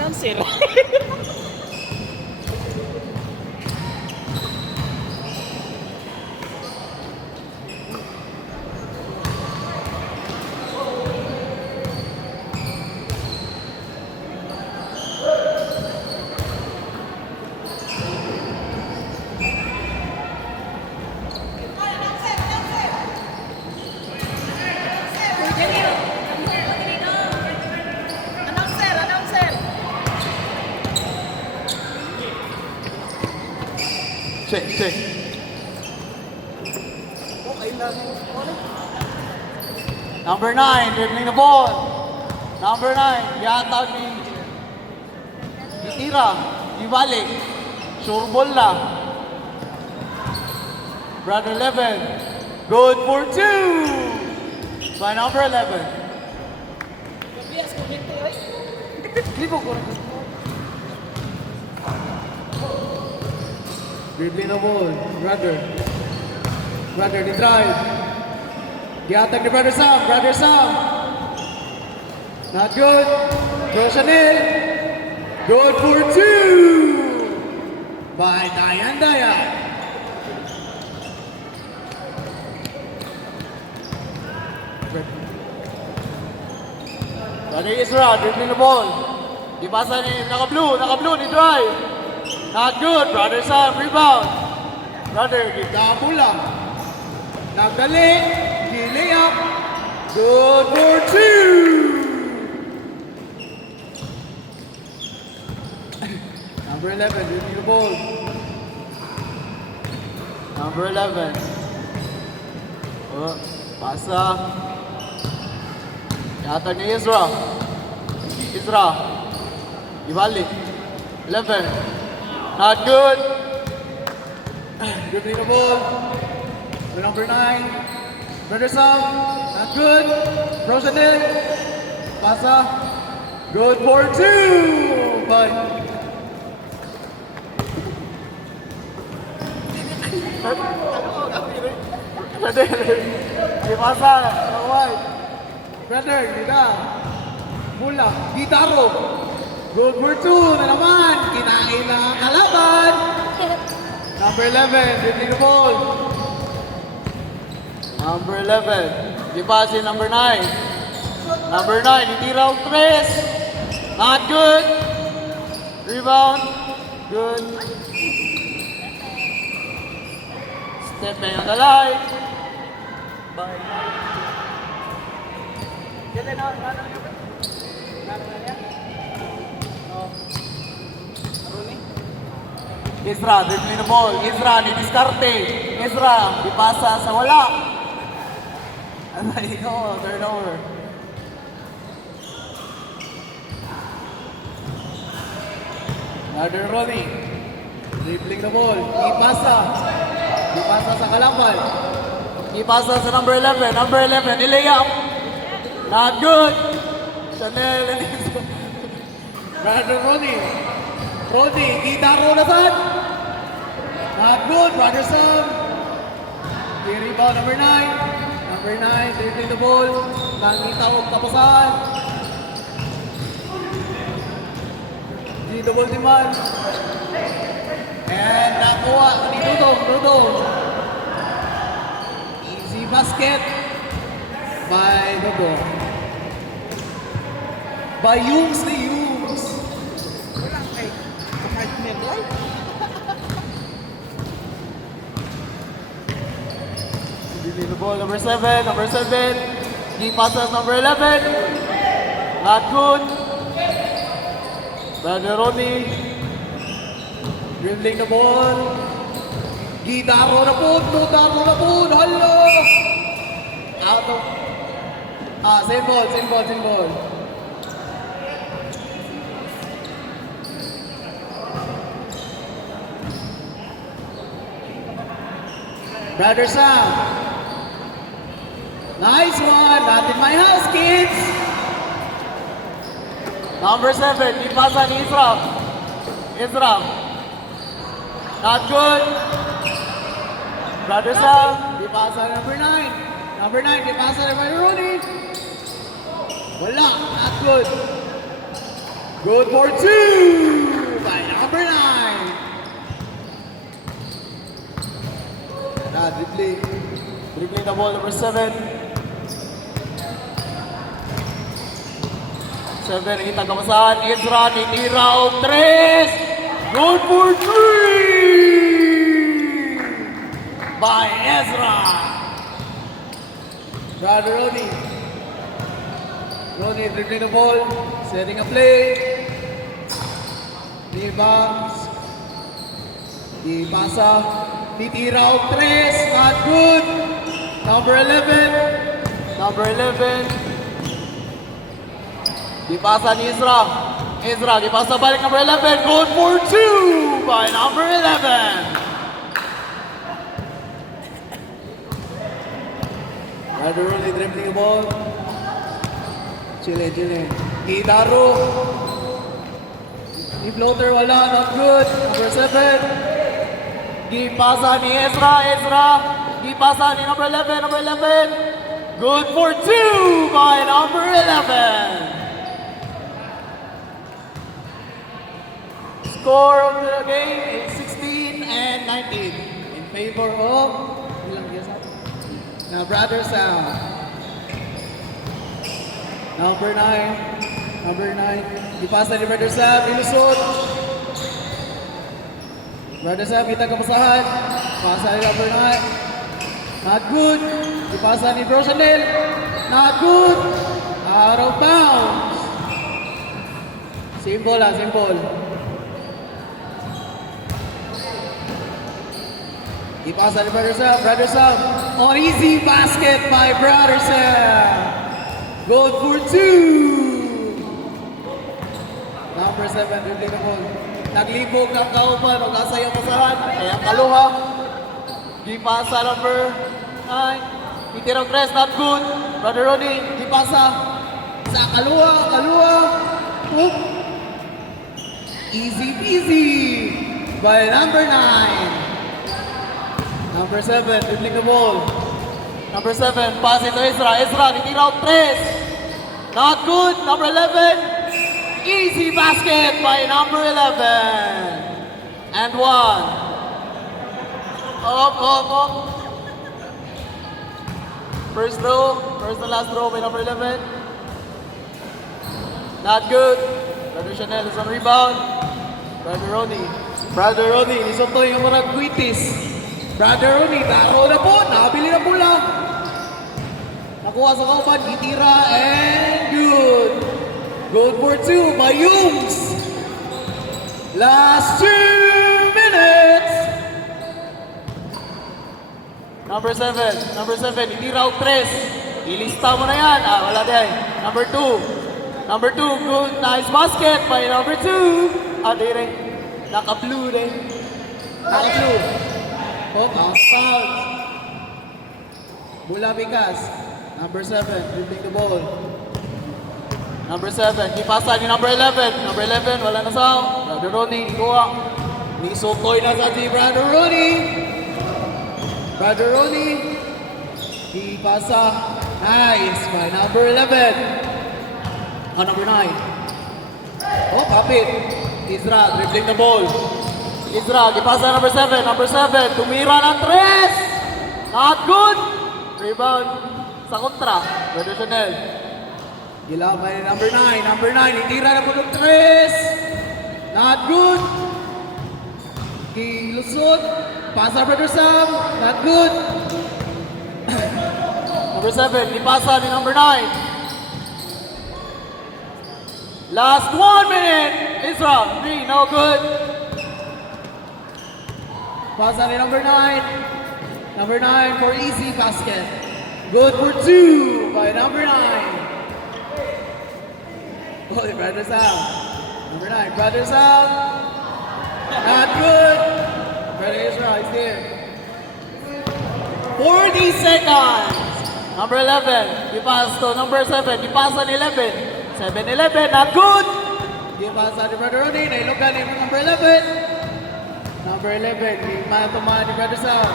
announcer. Check. Number 9, dribbling the ball. Number 9, yatag ni itira, ibalik. Sure ball na. Brother 11, good for 2 by number 11. Dribbling the ball, brother, the drive. Yatag ni Brother Sam. Not good. Roshanil. Good for 2 by Dayan. Brother Isra, dribbling the ball. Di pasa ni naka-blue ni drive. Not good. Brother Sam, rebound. Brother, gigabo lang. Nagdali. Gili up. Good for 2. Number 11, dribbling the ball. Number 11. Oh, pasa. Yatag ni Isra. Ibalik. 11. Not good. Dribbling the ball. The number 9. Brother Sam. Not good. Rosenel. Pasa. Good for 2. Bye. Brother, di pasa. Kawai. Brother, gila. Mula. Gitaro. Good for 2 na naman. Kinain na ang kalaban. Number 11, dribbling the ball. Number 11, di pa si number 9. Number 9, itira ang 3. Not good. Rebound. Good. Step na yung dalay. Bye. Isra, dribbling the ball. Isra, ni-diskarte. Isra, dipasa sa wala. Alay ko, turnover. Brother Ronnie, dribbling the ball. Ipasa sa kalaban. Ipasa sa number 11. Number 11, nilayap. Not good. Chanel and Isra. Brother Ronnie, gitaro na saan? Not good, Brother Sam. Rebound number 9. Number 9, dribbling the ball. Nangitaw ang tapusan. Dito ball timan. And nakuha ni Dudong. Easy basket by Dudong. By Yungs ni Yungs. Dribbling the ball, number 7. He passes number 11. Not good. Brother Ronnie. Dribbling the ball. Gitaro na po. Hello. Out of. Same ball. Brother Sam. Nice one. Not in my house, kids. Number 7. Ipasa ni Isra. Not good. Brother Sam. Ipasa number 9. Number 9. Ipasa ni Rooney. Wala. Not good. Good for 2 by number 9. Dribbling. Dribbling the ball, number 7. 7, kita kawasan. Ezra, titira o 3. Good for 3 by Ezra. Brother Ronnie. Ronnie dribbling the ball, setting a play. Rebounds. Di pasa. Titira o 3. Not good. Number 11. Number 11. Di pasa ni Ezra. Ezra, di pasa balik number 11. Good for 2 by number 11. Brother Ronnie dribbling the ball. Chile. Gitaro. Di floater, wala. Not good. Number 7. Di pasa ni Ezra. Di pasa ni number 11. Number 11. Good for 2 by number 11. Score of the game is 16 and 19 in favor of now Brother Sam. Number 9. Ipasa ni Brother Sam, ilusot. Brother Sam, kita kapasahan. Pasa ni number 9. Not good. Ipasa ni Bro Chanel. Not good. Out of bounds. Simple. Ipasa ni Brother Sam. On easy basket by Brother Sam. Good for 2. Number 7, dribbling the ball. Naglibog ang kaupan, mag-asayang pasahan. Kaya kaluha. Ipasa number 9. Itirang tres, not good. Brother Ronnie, ipasa. Sa kaluha. Oop. Easy peasy by number 9. Number 7, dribbling the ball. Number 7, pass it to Ezra. Ezra, titira out 3. Not good. Number 11. Easy basket by number 11. And 1. Up. First and last row by number 11. Not good. Brother Chanel is on rebound. Brother Ronnie, nisoto yung mga kwitis. Brother Ronnie, taro na po, nakabili na po lang. Nakuha sa kaupan, itira, and good. Good for 2 by Yungs. Last 2 minutes. Number 7, itira o 3. Ilista mo na yan. Wala din. Number 2, good, nice basket by number 2. Dire, naka-blue din. Naka-blue. Out. Bula Bigas. Number 7, dribbling the ball. Number 7, ipasa ni number 11. Number 11, wala na sa Brother Ronnie, ikuha. Nisukoy na sa si Brother Ronnie. Ipasa. Nice by number 11. Number 9. Kapit. Ezra, dribbling the ball. Ezra, ipasa number 7. Tumira ng 3. Not good. Rebound sa kontra. Brother Chanel. Gilabay ni number 9. Itira na po ng 3. Not good. Gilusot. Pasa Brother Sam. Not good. Number 7. Ipasa ni number 9. Last 1 minute. Ezra, 3. No good. Pasa ni number 9. Number 9 for easy basket. Good for 2 by number 9. Brother Sam. Number 9, Brother Sam. Not good. Brother Ezra is there. 40 seconds. Number 11. Ipas to number 7. Ipasa ni 11. 7-11. Not good. Ipasa ni Brother Ronnie. Nailugan ni number 11. Number 11. Ipasa ni Brother Sam.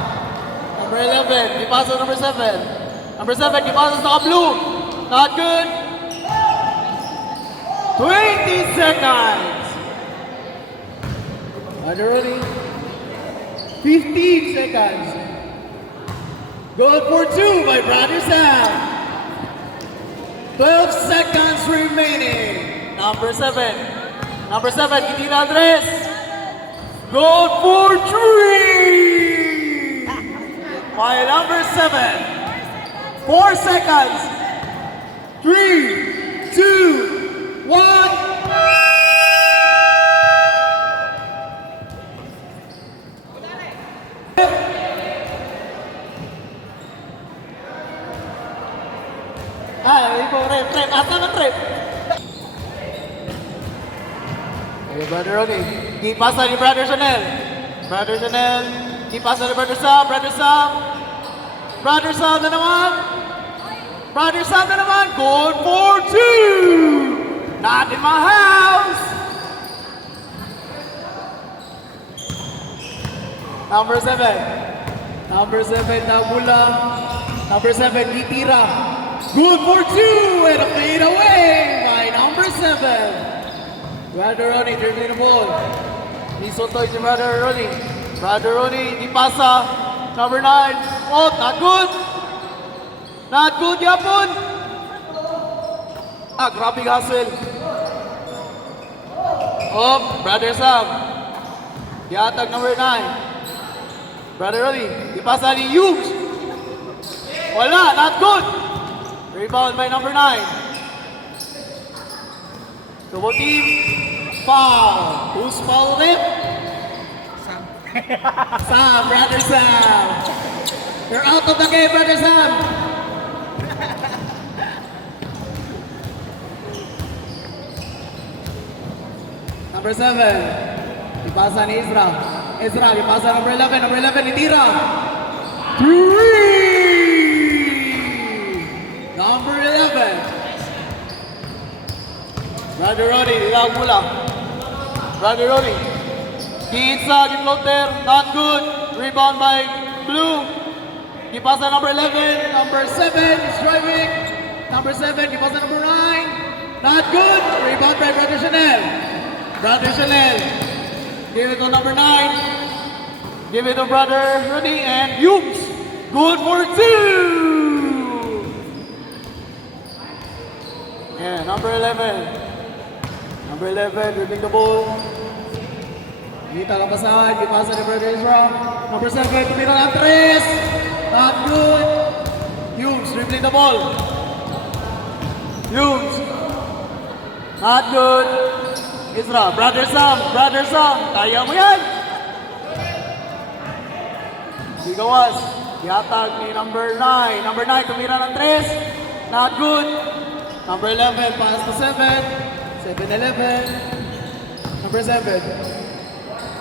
Number 11. Ipasa number 7. Number 7. Ipasa sa blue. Not good. 20 seconds. Brother Ronnie. 15 seconds. Good for 2 by Brother Sam. 12 seconds remaining. Number 7. Number 7, Kitty Andres. Good for 3 by number 7. 4 seconds. 3, 2, 1. Rep. Asa ng rep? Okay, Brother Ronnie. Kipasa ni Brother Chanel. Brother Chanel. Kipasa ni Brother Sam. Brother Sam. Brother Sam na naman. Brother Sam na naman. Good for 2. Not in my house. Number 7. Number 7, Nagula. Number 7, Gitira. Good for 2 and a fade away by number 7. Brother Ronnie dribbling the ball. Nisotoy si Brother Ronnie. Brother Ronnie, di pasa. Number 9. Oh, not good. Not good, yapon. Grabe hustle. Oh, Brother Sam. Yatag number 9. Brother Ronnie, di pasa ni Hughes. Wala, not good. Rebound by number 9. Double team. Foul. Who's fouled it? Sam. Sam, Brother Sam. You're out of the game, Brother Sam. Number 7. Ipasa ni Ezra. Ezra, ipasa number 11. Number 11, Itira. 3. Number 11. Brother Ronnie, nilaw mula. Brother Ronnie. Kiinsa, floater, not good. Rebound by Blue. Kipasa number 11. Number 7 is driving. Number 7, kipasa number 9. Not good. Rebound by Brother Chanel. Brother Chanel. Give it to number 9. Give it to Brother Ronnie and Hughes. Good for 2. Yeah, number 11. Number 11, dribbling the ball. Kita kapasahan, ipasa ni Brother Ezra. Number 7, tumira ng 3. Not good. Hughes, dribbling the ball. Hughes. Not good. Ezra, Brother Sam, kaya mo yan. Bigawas, yatag ni number 9. Number 9, tumira ng 3. Not good. Number 11, pass to 7. 7-11. Number 7.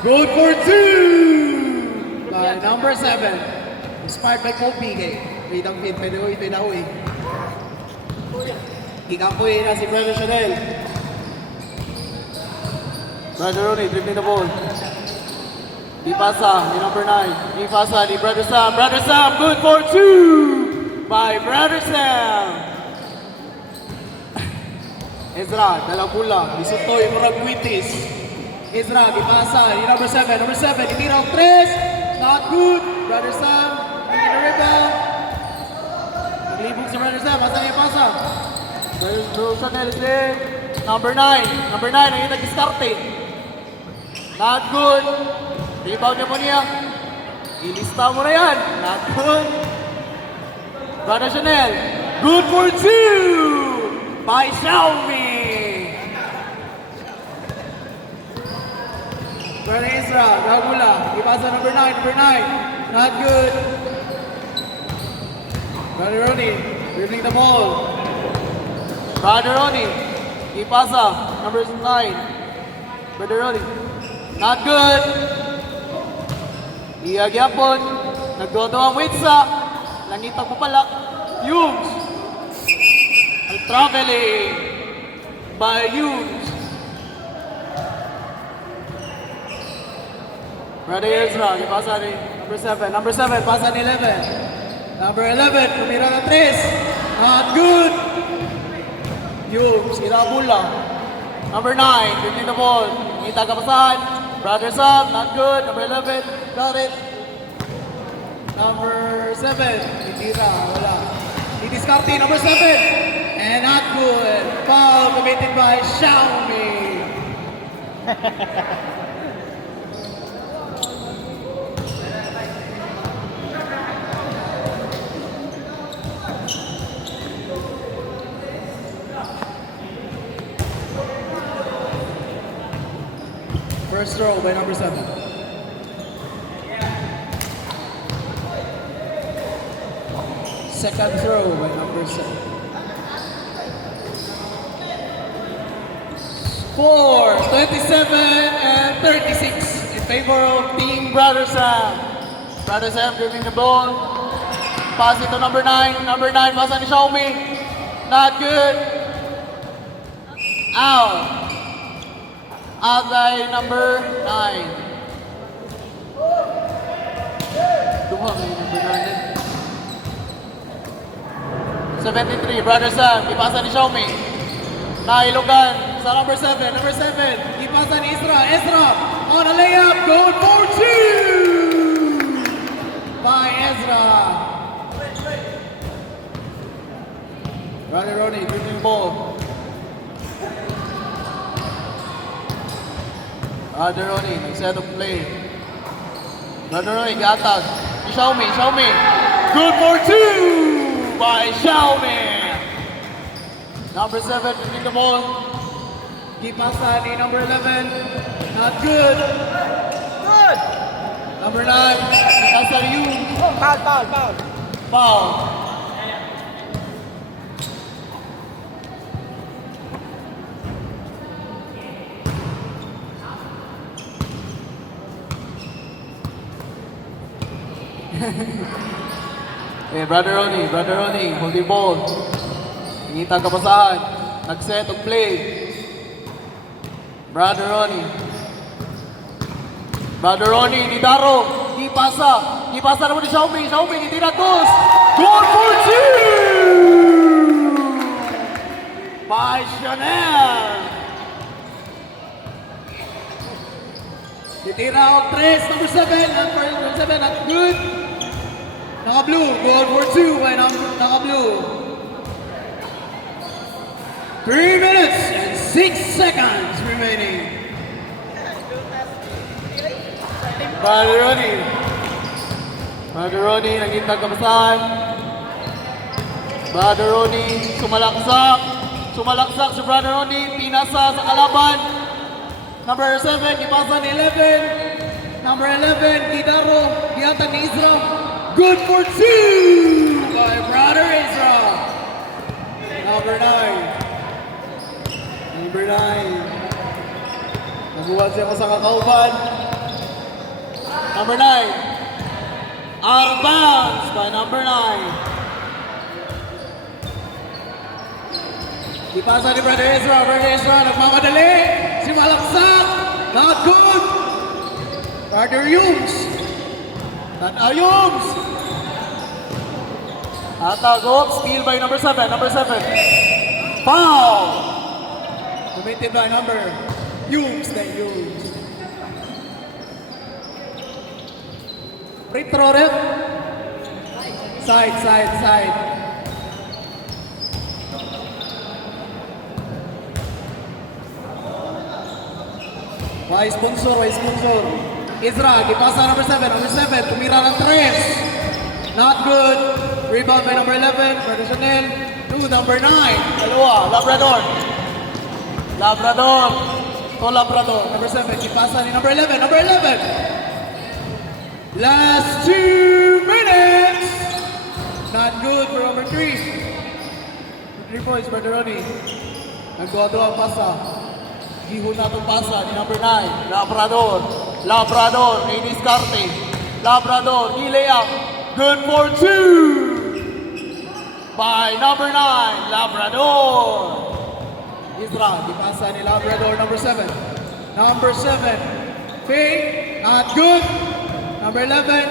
Good for 2! By number 7. Inspired by Kobe. Pidang pin, pwede na uwi. Kikampuin na si Brother Chanel. Brother Ronnie, dribbling the ball. Ipasa ni number 9. Ipasa ni Brother Sam. Brother Sam, good for 2! By Brother Sam. Ezra, dalang bola. Isutoy, murag Witis. Ezra, ipasa. Ni number 7. Number 7, itira ang 3. Not good. Brother Sam, in the rebound. Naglibog si Brother Sam. Asa niya ipasa? Brother Chanel is there. Number 9. Number 9, ang yung nag-starte. Not good. Rebound niya mo niya. Ilista mo na yan. Not good. Brother Chanel. Good for 2! By Xiaomi. Brother Ezra, Ragula. Ipasa number 9. Number 9. Not good. Brother Ronnie, dribbling the ball. Brother Ronnie. Ipasa. Number 9. Brother Ronnie. Not good. Iyagyapon. Nagdodo ang witsa. Langitang papalak. Hughes. Traveling by Hughes. Brother Ezra, ipasa ni number 7. Number 7, pasa ni 11. Number 11, tumira ng 3. Not good. Hughes, inabula. Number 9, dribbling the ball. Kita kapasahan. Brother Sam, not good. Number 11, got it. Number 7, Itira, wala. Didiskarte, number 7. And not good. Foul committed by Xiaomi. First throw by number 7. Second throw by number 7. Score 27 and 36 in favor of Team Brother Sam. Brother Sam dribbling the ball. Pass it to number 9. Number 9, pass ni Xiaomi. Not good. Out. Out by number 9. Duha may number 9. 73, Brother Sam, ipasa ni Xiaomi. Nailugan sa number 7. Number 7, ipasa ni Ezra. Ezra on a layup, going for 2 by Ezra. Brother Ronnie, dribbling ball. Brother Ronnie, nag-set of play. Brother Ronnie, gatag. Xiaomi. Good for 2 by Xiaomi. Number 7, dribbling the ball. Kipasa ni number 11. Not good. Good! Number 9, kipasa ni Yu. Oh, foul. Foul. Brother Ronnie, hold the ball. Ngita kapasahan. Nag-set of play. Brother Ronnie, ni Daro. Di pasa naman ni Xiaomi. Xiaomi, ni Tinatos. Goal for 2 by Chanel. Titira og 3, number 7. Number 7, not good. Naka-blue, goal for 2 by naka-blue. 3 minutes and 6 seconds remaining. Brother Ronnie, nagintag kapasahan. Brother Ronnie, sumalaksak si Brother Ronnie, pinasa sa kalaban. Number 7, ipasa ni 11. Number 11, Gidaro, gihatag ni Ezra. Good for 2 by Brother Ezra. Number 9. Nabuhat siya ko sa kakauban. Number 9. Out of bounds by number 9. Ipasa ni Brother Ezra. Nagmamadali. Si Malaksak. Not good. Brother Yums. Atagop. Steal by number 7. Foul. Committed by number Yums. Free throw rep. Side. Why sponsor? Ezra, gipasa number 7. Tumira ng 3. Not good. Rebound by number 11. Brother Chanel. To number 9. Dalawa. Labrador. Number 7. Gipasa ni number 11. Last 2 minutes. Not good for number 3. 3 points, Brother Ronnie. Nagkuha ang pasa. Gihon na itong pasa ni number 9. Labrador. Ni Diskarte. Labrador. Ni-layup. Good for 2 by number 9. Labrador. Ezra. Dipasa ni Labrador. Number 7. Faye. Not good. Number 11,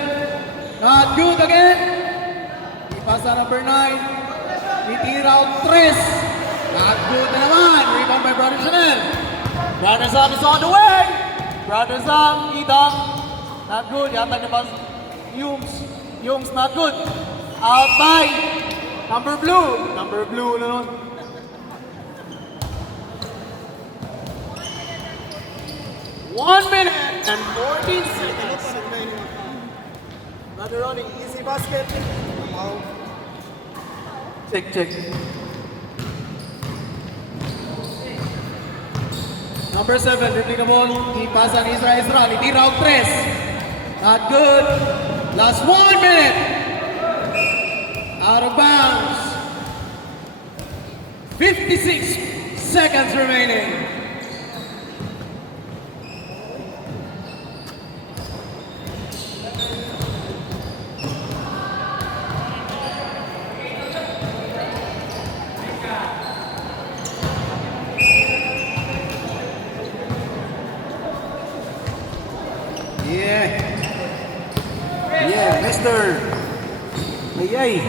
not good again. Ipasa number 9. Itira out 3. Not good na naman. Rebound by Brother Chanel. Brother Sam is on the way. Brother Sam, Idang. Not good. Yata ni Bas. Yums not good. Out by number blue. Number blue na nun. One minute and 14 seconds. Brother Ronnie, easy basket. Wow. Check. Number 7, dribbling the ball. Ipasa ni Isra. Itira og 3. Not good. Last 1 minute. Out of bounds. 56 seconds remaining. Yeah, Mr. Ayay.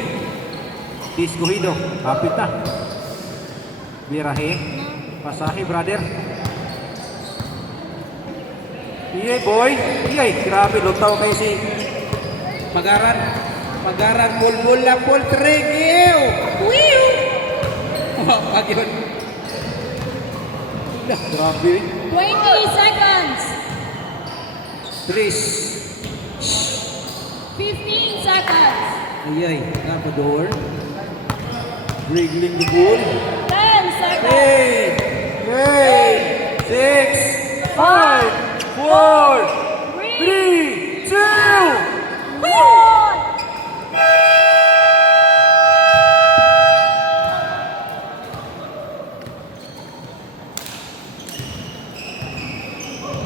Discohido. Kapit na. Birahe. Pasahe, brother. Iyay, boy. Iyay, grabe. Lutaw kayo si Magaran. Magaran, bulbul na pultrig. Ew! Wiw! Pag yun. Grabe. 20 seconds. Tris. 15 seconds. Ayay, napador. Dribbling the ball. 10 seconds. Hey! 6, 5, 4,